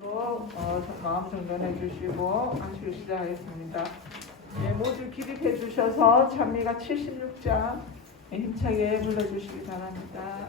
어, 마음 정돈해 주시고 안식을 시작하겠습니다. 예, 모두 기립해 주셔서 찬미가 76장 힘차게 불러주시기 바랍니다.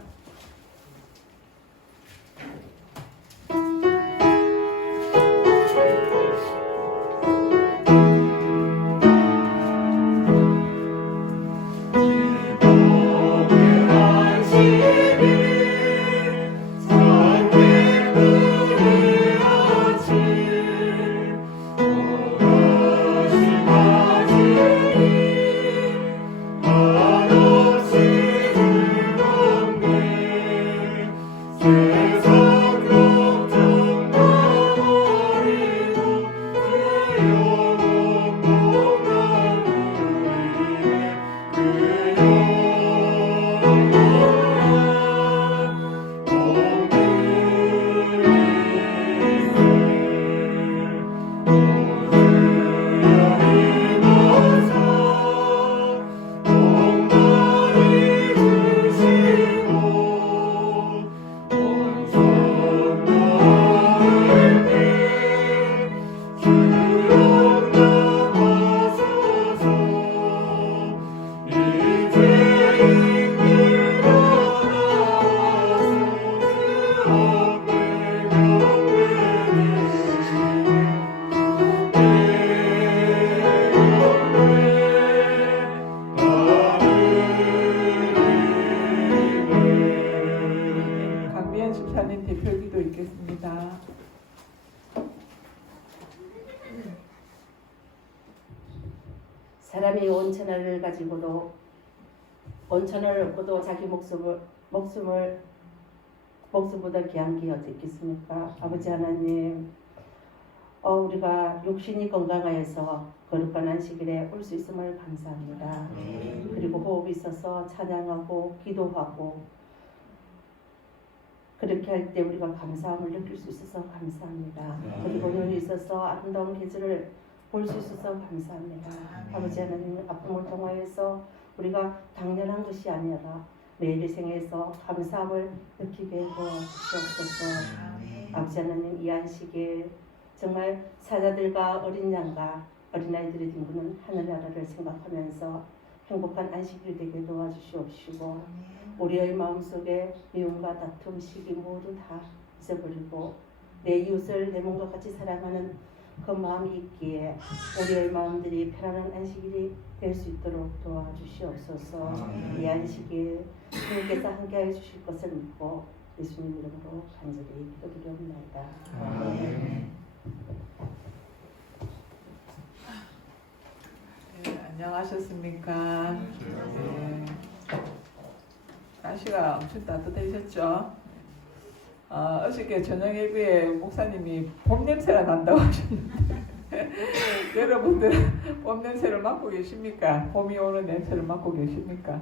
사람이 온천을 가지고도 온천을 얻고도 자기 목숨을 목숨을 목숨보다 귀한 게 어디 있겠습니까? 아버지 하나님, 어, 우리가 육신이 건강하여서 거룩한 안식일에 올 수 있음을 감사합니다. 그리고 호흡이 있어서 찬양하고 기도하고 그렇게 할 때 우리가 감사함을 느낄 수 있어서 감사합니다. 그리고 눈이 있어서 아름다운 계절을 볼 수 있어서 감사합니다. 아버지 하나님 아픔을 통하여서 우리가 당연한 것이 아니라 매일 생에서 감사함을 느끼게 도와주시옵소서. 아버지 하나님 이 안식에 정말 사자들과 어린 양과 어린아이들이 뒹구는 하늘나라를 생각하면서 행복한 안식일이 되게 도와주시옵시고 우리의 마음속에 미움과 다툼, 시기 모두 다 잊어버리고 내 이웃을 내 몸과 같이 사랑하는 그 마음이 있기에 우리의 마음들이 편안한 안식일이 될 수 있도록 도와주시옵소서 이 안식일 주님께서 함께해 주실 것을 믿고 예수님 이름으로 간절히 기도드리옵나이다. 아멘. 네, 안녕하셨습니까? 네. 날씨가 엄청 따뜻해졌죠? 어, 어저께 저녁 예배에 목사님이 봄 냄새가 난다고 하셨는데 여러분들 봄 냄새를 맡고 계십니까? 봄이 오는 냄새를 맡고 계십니까?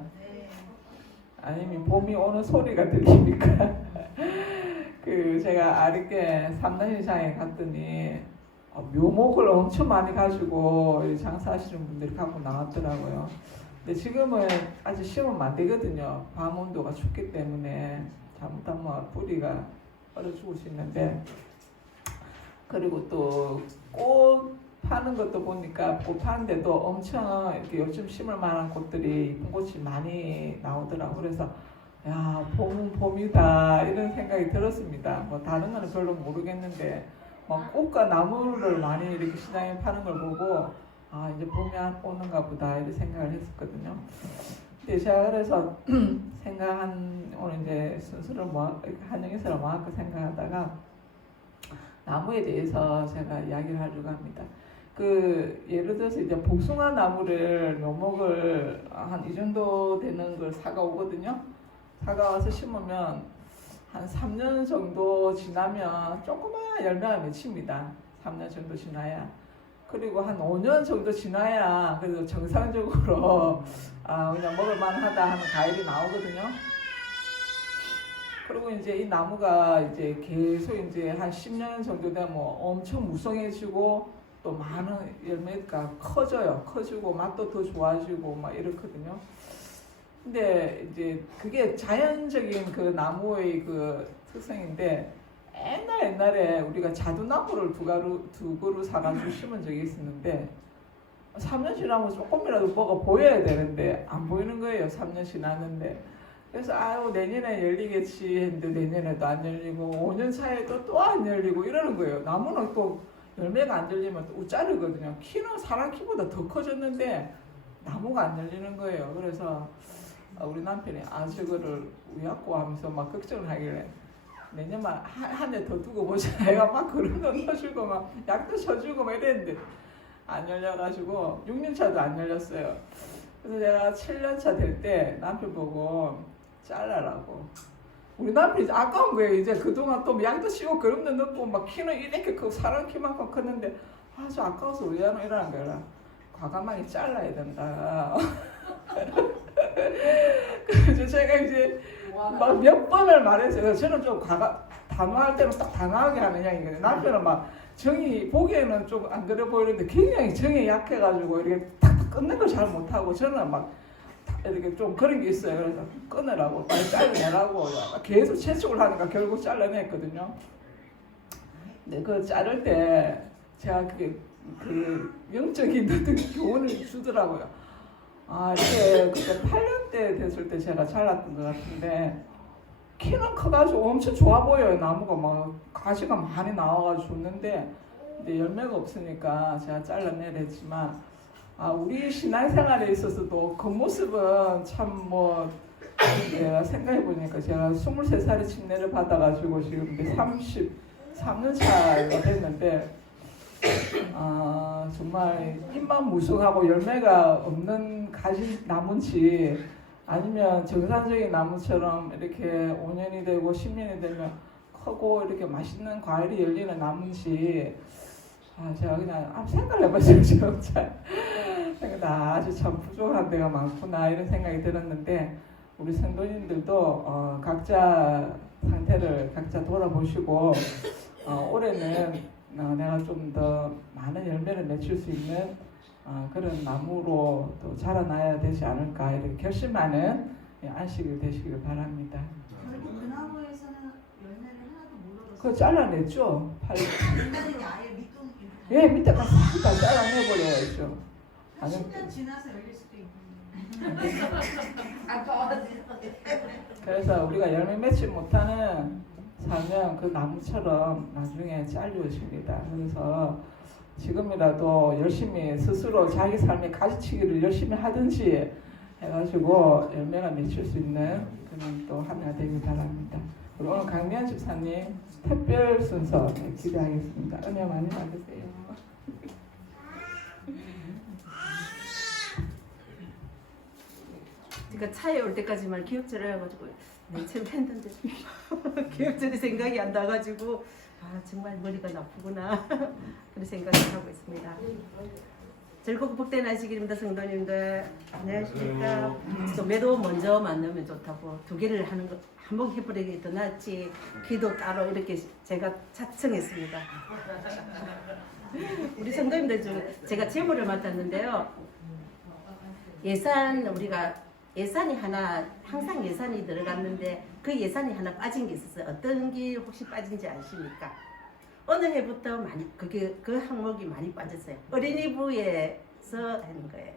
아니면 봄이 오는 소리가 들립니까? 그 제가 아랫게 삼단일장에 갔더니 어, 묘목을 엄청 많이 가지고 이 장사하시는 분들이 갖고 나왔더라고요. 근데 지금은 아직 심으면 안 되거든요. 밤 온도가 춥기 때문에 잘못하면 뿌리가 얼어 죽을 수 있는데 그리고 또 꽃 파는 것도 보니까 꽃 파는데도 엄청 이렇게 요즘 심을 만한 꽃들이 이쁜 꽃이 많이 나오더라고. 그래서 야 봄은 봄이다 이런 생각이 들었습니다. 뭐 다른 거는 별로 모르겠는데 막 꽃과 나무를 많이 이렇게 시장에 파는 걸 보고 아 이제 봄이 안 오는가 보다 이런 생각을 했었거든요. 제가 그래서 생각한 오늘 이제 순서를 뭐 이렇게 한영에서 뭐할까 생각하다가 나무에 대해서 제가 이야기를 하려고 합니다. 그 예를 들어서 이제 복숭아 나무를 묘목을 한 이 정도 되는 걸 사가 오거든요. 사가 와서 심으면 한 3년 정도 지나면 조그마한 열매가 맺힙니다. 3년 정도 지나야. 그리고 한 5년 정도 지나야 그래도 정상적으로 아 그냥 먹을 만하다 하는 과일이 나오거든요. 그리고 이제 이 나무가 이제 계속 이제 한 10년 정도 되면 엄청 무성해지고 또 많은 열매가 커져요. 커지고 맛도 더 좋아지고 막 이렇거든요. 근데 이제 그게 자연적인 그 나무의 그 특성인데 옛날 옛날에 우리가 자두나무를 두 가루 두 그루 사가지고 심은 적이 있었는데 3년 지나면 조금이라도 뭐가 보여야 되는데 안 보이는 거예요. 3년 지났는데 그래서 아유 내년에 열리겠지 했는데 내년에도 안 열리고 5년 차에도 또 안 열리고 이러는 거예요. 나무는 또 열매가 안 열리면 또 우짜르거든요. 키는 사람 키보다 더 커졌는데 나무가 안 열리는 거예요. 그래서 어, 우리 남편이 아 저거를 우약고 하면서 막 걱정을 하길래 내년만 한 해 더 두고 보자. 애가 막 그런 거 넣어주고 막 약도 쳐주고 막 이랬는데 안 열려가지고 6년 차도 안 열렸어요. 그래서 제가 7년 차 될 때 남편 보고 잘라라고. 우리 남편이 이제 아까운 거예요. 이제 그동안 또 치고 그런 데 넣고 막 키는 이렇게 그 사람 키만큼 컸는데 아주 아까워서 왜 하노 이러는 거라. 과감하게 잘라야 된다. 그래서 제가 이제 막 몇 번을 말했어요. 저는 좀 과가 단호할 때는 딱 단호하게 하는 양이거든요. 남편은 막 정이 보기에는 좀 안 그래 보이는데 굉장히 정이 약해가지고 이렇게 탁탁 끊는 걸 잘 못하고 저는 막 이렇게 좀 그런 게 있어요. 그래서 끊으라고 빨리 잘라내라고 계속 채찍을 하니까 결국 잘라냈거든요. 근데 그 자를 때 제가 그게 그 영적인 어떤 교훈을 주더라고요. 아 이게 그때 8년 때 됐을 때 제가 잘랐던 것 같은데 키는 커가지고 엄청 좋아 보여요. 나무가 막 가지가 많이 나와가지고 좋는데 근데 열매가 없으니까 제가 잘라내랬지만 아 우리 신앙생활에 있어서도 그 모습은 참뭐 내가 생각해 보니까 제가 23살에 침례를 받아가지고 지금 이제 33년 차가 됐는데 아 정말 잎만 무성하고 열매가 없는 가지 나무인지 아니면 정상적인 나무처럼 이렇게 5년이 되고 10년이 되면 크고 이렇게 맛있는 과일이 열리는 나무인지 아 제가 그냥 아무 생각을 해봤어요 지금. 잘 나 아주 참 부족한 데가 많구나 이런 생각이 들었는데 우리 성도님들도 어, 각자 상태를 각자 돌아보시고 어, 올해는 어, 내가 좀 더 많은 열매를 맺힐 수 있는 어, 그런 나무로 또 자라나야 되지 않을까 이렇게 결심하는 예, 안식일 되시길 바랍니다. 결국 그 나무에서는 열매를 하나도 못 얻었어요. 그거 잘라냈죠? 팔, 옛날에는 아예 밑동 예, 밑에 가서 다 잘라내버려야죠. 한 아니, 10년 지나서 열릴 수도 있는. 그래서 우리가 열매 맺지 못하는 살면 그 나무처럼 나중에 잘려집니다. 그래서 지금이라도 열심히 스스로 자기 삶의 가지치기를 열심히 하든지 해가지고 열매가 맺힐 수 있는 그런 또 하나 되길 바랍니다. 그리고 오늘 강미연 집사님 특별 순서 네, 기대하겠습니다. 은혜 많이 받으세요. 제가 차에 올 때까지만 기억절을 해가지고 내참 했는데 기억절이 생각이 안 나가지고 아 정말 머리가 나쁘구나. 그런 생각을 하고 있습니다. 즐겁고 복된 안식일입니다 성도님들. 안녕하십니까 또 매도 먼저 만나면 좋다고 두 개를 하는 거 한 번 해버리기 더 낫지. 기도 따로 이렇게 제가 차청했습니다. 우리 성도님들 중에 제가 제보를 맡았는데요. 예산 우리가 예산이 하나 항상 예산이 들어갔는데 그 예산이 하나 빠진 게 있었어요. 어떤 게 혹시 빠진지 아십니까? 어느 해부터 많이 그게 그 항목이 많이 빠졌어요. 어린이부에서 하는 거예요.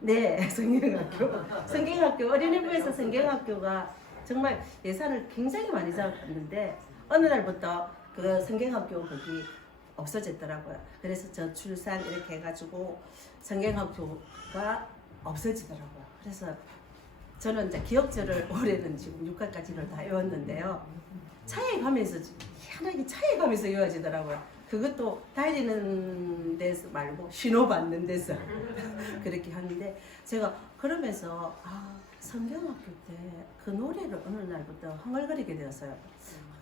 네, 성경학교. 성경학교 어린이부에서 성경학교가 정말 예산을 굉장히 많이 잡았는데 어느 날부터 그 성경학교 거기 없어졌더라고요. 그래서 저출산 이렇게 해가지고 성경학교가 없어지더라고요. 그래서 저는 이제 기억절을 올해는 지금 6과까지를 다 외웠는데요. 차에 가면서 희한하게 차에 가면서 외워지더라고요. 그것도 달리는 데서 말고 신호 받는 데서 그렇게 하는데 제가 그러면서 아 성경학교 때 그 노래를 어느 날부터 흥얼거리게 되었어요.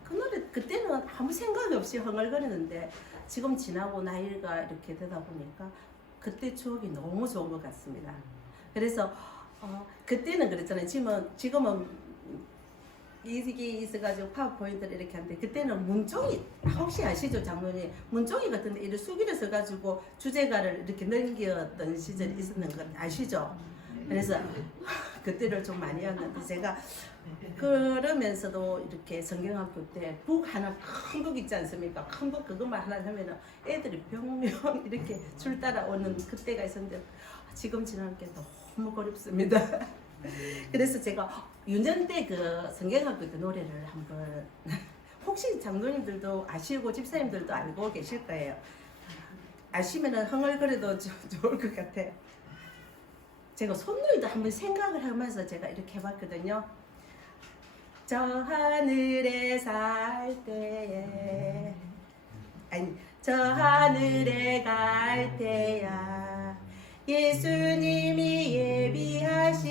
그 노래 그때는 아무 생각 없이 흥얼거리는데 지금 지나고 나이가 이렇게 되다 보니까 그때 추억이 너무 좋은 것 같습니다. 그래서 어, 그때는 그랬잖아요. 지금은 지금은 이게 있어가지고 파워포인트를 이렇게 하는데 그때는 문종이 혹시 아시죠 장모님 문종이 같은데 이렇게 수기를 써가지고 주제가를 이렇게 넘겼던 시절이 있었는 건 아시죠? 그래서 그때를 좀 많이 했는데 제가 그러면서도 이렇게 성경학교 때 북 하나 큰 북 있지 않습니까? 큰 북 그것만 하나 하면은 애들이 병명 이렇게 줄 따라오는 그때가 있었는데 지금 지나니까 너무 그립습니다. 그래서 제가 유년 때그 성경학교 때 노래를 한번 혹시 장로님들도 아시고 집사님들도 알고 계실 거예요. 아시면은 흥얼거려도 좀 좋을 것 같아요. 제가 손놀이도 한번 생각을 하면서 제가 이렇게 해봤거든요. 저 하늘에 살 때에 아니 저 하늘에 갈 때야 예수님이 예비하신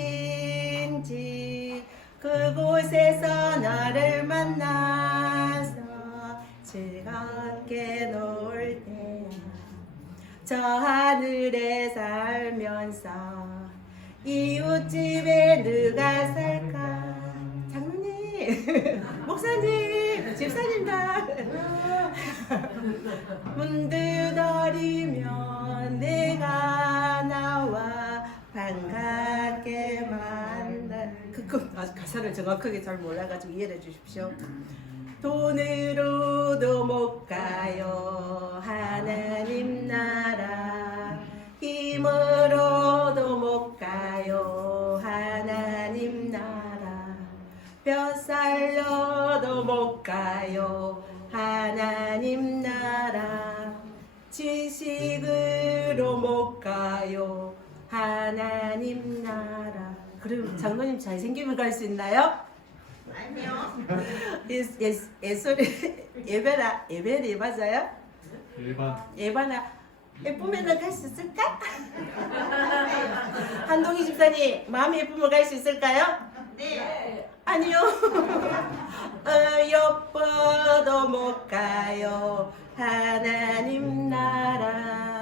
집 그곳에서 나를 만나서 즐겁게 놀 때야. 저 하늘에 살면서 이웃집에 누가 살까? 장로님 목사님 집사님다 문드더리면 반갑게 만나. 그, 그 아, 가사를 정확하게 잘 몰라가지고 이해해 주십시오. 돈으로도 못 가요. 하나님 나라. 힘으로도 못 가요. 하나님 나라. 뼈 살려도 못 가요. 하나님 나라. 지식으로 못 가요 하나님 나라 그럼 장로님 잘생기면 갈수 있나요? 예, 예, 예소리 예배라 예배리 맞아요? 일반 예반아 예쁘면 갈수 있을까? 한동희 집사님 마음이 예쁘면 갈수 있을까요? 네 아니요 어, 예뻐도 못 가요 하나님 나라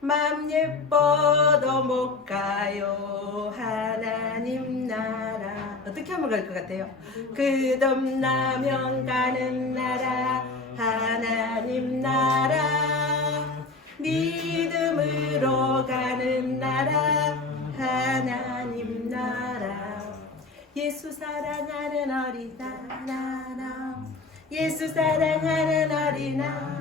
맘 예뻐도 못 가요. 하나님 나라. 어떻게 하면 갈 것 같아요? 끝없나면 가는 나라. 하나님 나라. 믿음으로 가는 나라. 하나님 나라. 예수 사랑하는 어린 나라 예수 사랑하는 어린 나라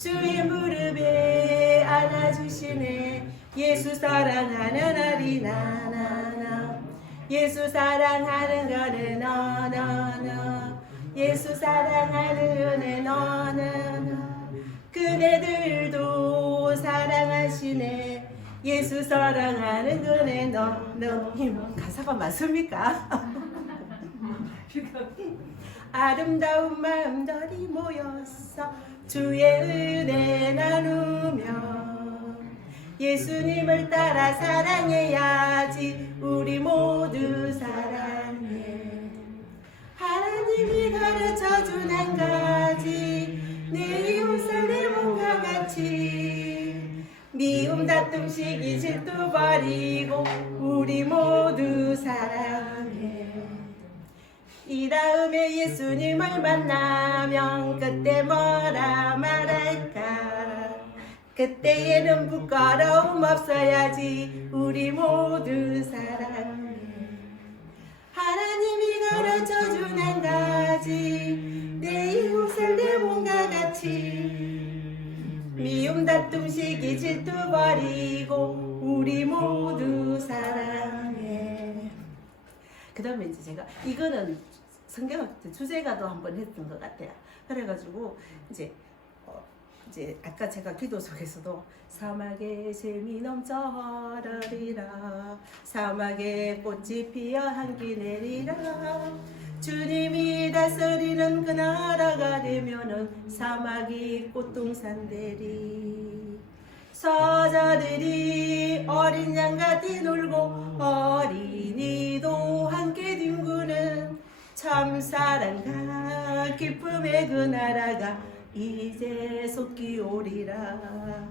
주의 무릎에 안아주시네. 예수 사랑하는 어린 나나. 예수 사랑하는 거는 너너너 예수 사랑하는 은혜 너너너 그대들도 사랑하시네. 예수 사랑하는 은혜 너너 가사가 맞습니까? 아름다운 마음들이 모여서 주의 은혜 나누며 예수님을 따라 사랑해야지 우리 모두 사랑해. 하나님이 가르쳐준 한 가지 내 이웃을 내 몸과 같이. 미움 다툼 시기 질투 버리고 우리 모두 사랑해 이 다음에 예수님을 만나면 그때 뭐라 말할까? 그때에는 부끄러움 없어야지 우리 모두 사랑해. 하나님이 가르쳐준 한 가지 내 이웃을 내 몸과 같이 미움 다툼 시기 질투 버리고 우리 모두 사랑해. 그 다음에 이제 제가 이거는 성경학교 주제가도 한번 했던 것 같아요. 그래가지고 이제 어, 이제 아까 제가 기도 속에서도 사막에 샘이 넘쳐 흐르리라 사막에 꽃이 피어 향기 내리라. 주님이 다스리는 그 나라가 되면은 사막이 꽃동산 되리. 서자들이 어린 양같이 놀고 어린이도 함께 뒹구는 참 사랑과 기쁨의 그 나라가 이제 속기 오리라.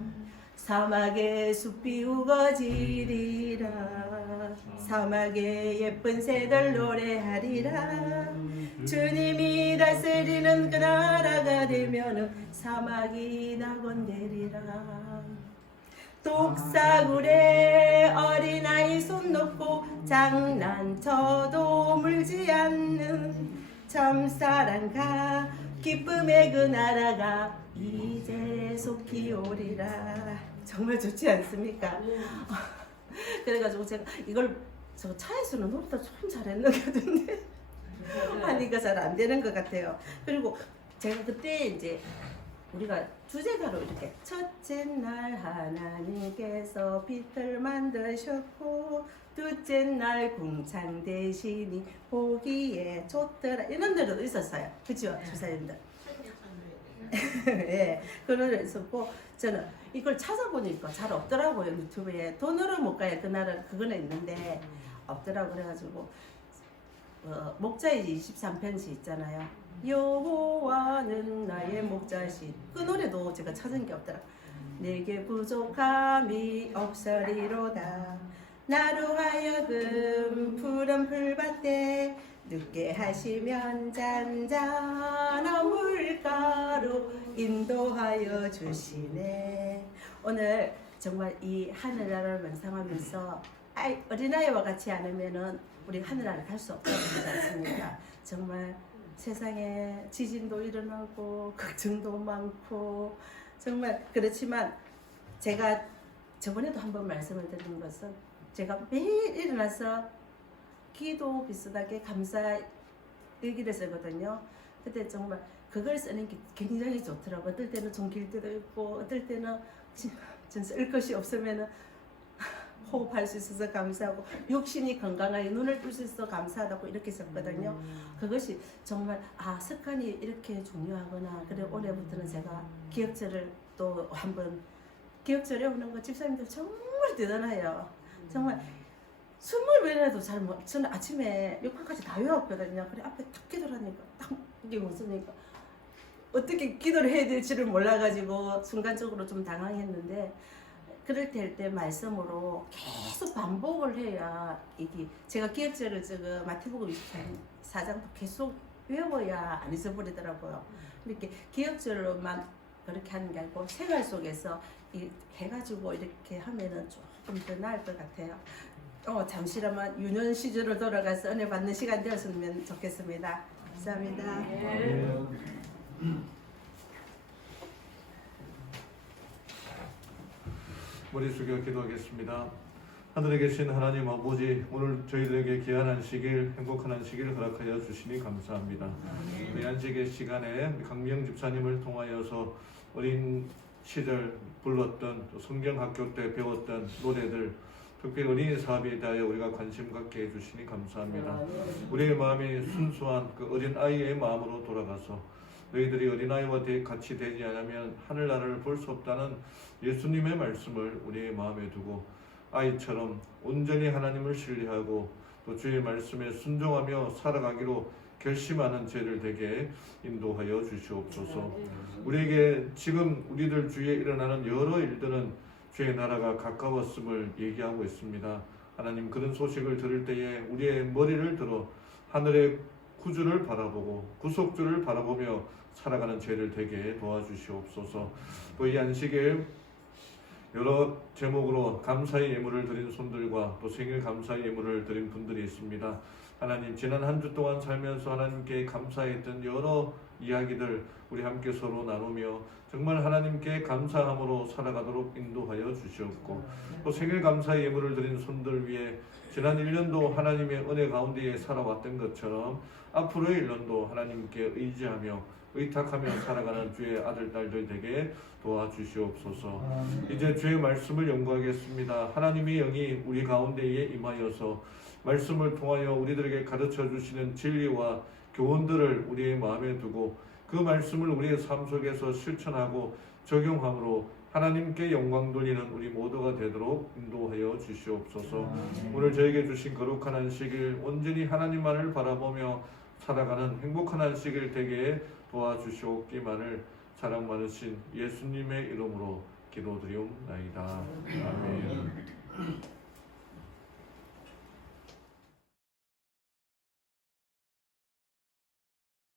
사막에 숲이 우거지리라. 사막에 예쁜 새들 노래하리라. 주님이 다스리는 그 나라가 되면은 사막이 낙원되리라 독사굴에 어린아이 장난쳐도 물지 않는 참사랑가 기쁨의 그 나라가 이제 속히 오리라 정말 좋지 않습니까? 그래가지고 제가 이걸 저 차에서는 노래도 참 잘했는데 하니까 잘 안 되는 것 같아요. 그리고 제가 그때 이제 우리가 주제가로 이렇게 첫째 날 하나님께서 빛을 만드셨고 둘째 날 궁창 대신이 보기에 좋더라. 이런 노래도 있었어요. 그죠 주사님들? 예, 그 노래 있었고 저는 이걸 찾아보니까 잘 없더라고요 유튜브에. 돈으로 못 가요 그날은. 그거는 있는데 없더라고 그래가지고. 어, 목자의 23편지 있잖아요 여호와는 나의 목자시 그 노래도 제가 찾은 게 없더라. 내게 부족함이 없으리로다. 나로 하여금 푸른 풀밭에 눕게 하시면 잔잔한 물가로 인도하여 주시네. 오늘 정말 이 하늘나라를 맹상하면서 아이, 어린아이와 같이 않으면은 우리 하늘나라 갈 수 없다고 하지 않습니까? 정말 세상에 지진도 일어나고 걱정도 많고 정말 그렇지만 제가 저번에도 한번 말씀을 드린 것은 제가 매일 일어나서 기도 비슷하게 감사 일기를 쓰거든요. 그때 정말 그걸 쓰는 게 굉장히 좋더라고요. 어떨 때는 좀길 때도 있고 어떨 때는 진쓸 것이 없으면은 호흡할 수 있어서 감사하고 육신이 건강하게 눈을 뜰 수 있어서 감사하다고 이렇게 썼거든요. 그것이 정말 아 습관이 이렇게 중요하구나. 그래 올해부터는 제가 기억절을 또 한번 기억절에 오는 거 집사님들 정말 대단해요. 정말 스물 배라도 잘 못. 저는 아침에 육화까지 다 외웠거든요. 그래 앞에 탁 기도를 하니까 딱 이게 웃으니까 어떻게 기도를 해야 될지를 몰라가지고 순간적으로 좀 당황했는데 그럴 때때 말씀으로 계속 반복을 해야 이게 제가 기억절을 지금 마태복음 24장도 계속 외워야 안 잊어버리더라고요. 이렇게 기억절로만 그렇게 하는 게 아니고 생활 속에서 이 해가지고 이렇게 하면은 조금 더 나을 것 같아요. 어, 잠시라만 유년 시절을 돌아가서 은혜 받는 시간 되었으면 좋겠습니다. 감사합니다. 머리 숙여 기도하겠습니다. 하늘에 계신 하나님 아버지 오늘 저희들에게 귀한 시길 행복한 한식을 허락하여 주시니 감사합니다. 우리 안식의 시간에 강명 집사님을 통하여서 어린 시절 불렀던 또 성경학교 때 배웠던 노래들 특별히 어린이 사업에 대하여 우리가 관심 갖게 해주시니 감사합니다. 우리의 마음이 순수한 그 어린 아이의 마음으로 돌아가서 너희들이 어린 아이와 같이 되지 않으면 하늘나라를 볼 수 없다는 예수님의 말씀을 우리의 마음에 두고 아이처럼 온전히 하나님을 신뢰하고 또 주의 말씀에 순종하며 살아가기로 결심하는 죄를 되게 인도하여 주시옵소서. 우리에게 지금 우리들 주위에 일어나는 여러 일들은 주의 나라가 가까웠음을 얘기하고 있습니다. 하나님 그런 소식을 들을 때에 우리의 머리를 들어 하늘의 구주를 바라보고 구속주를 바라보며 살아가는 죄를 되게 도와주시옵소서. 또 이 안식에 여러 제목으로 감사의 예물을 드린 손들과 또 생일 감사의 예물을 드린 분들이 있습니다. 하나님 지난 한 주 동안 살면서 하나님께 감사했던 여러 이야기들 우리 함께 서로 나누며 정말 하나님께 감사함으로 살아가도록 인도하여 주시옵고 또 생일 감사의 예물을 드린 손들 위해 지난 1년도 하나님의 은혜 가운데에 살아왔던 것처럼 앞으로의 1년도 하나님께 의지하며 의탁하며 살아가는 주의 아들 딸들 되게 도와주시옵소서. 이제 주의 말씀을 연구하겠습니다. 하나님의 영이 우리 가운데에 임하여서 말씀을 통하여 우리들에게 가르쳐 주시는 진리와 교훈들을 우리의 마음에 두고 그 말씀을 우리의 삶 속에서 실천하고 적용함으로 하나님께 영광 돌리는 우리 모두가 되도록 인도하여 주시옵소서. 오늘 저에게 주신 거룩한 안식일 온전히 하나님만을 바라보며 살아가는 행복한 안식일 되게 도와주시옵기만을 사랑 많으신 예수님의 이름으로 기도드리옵나이다. 아멘.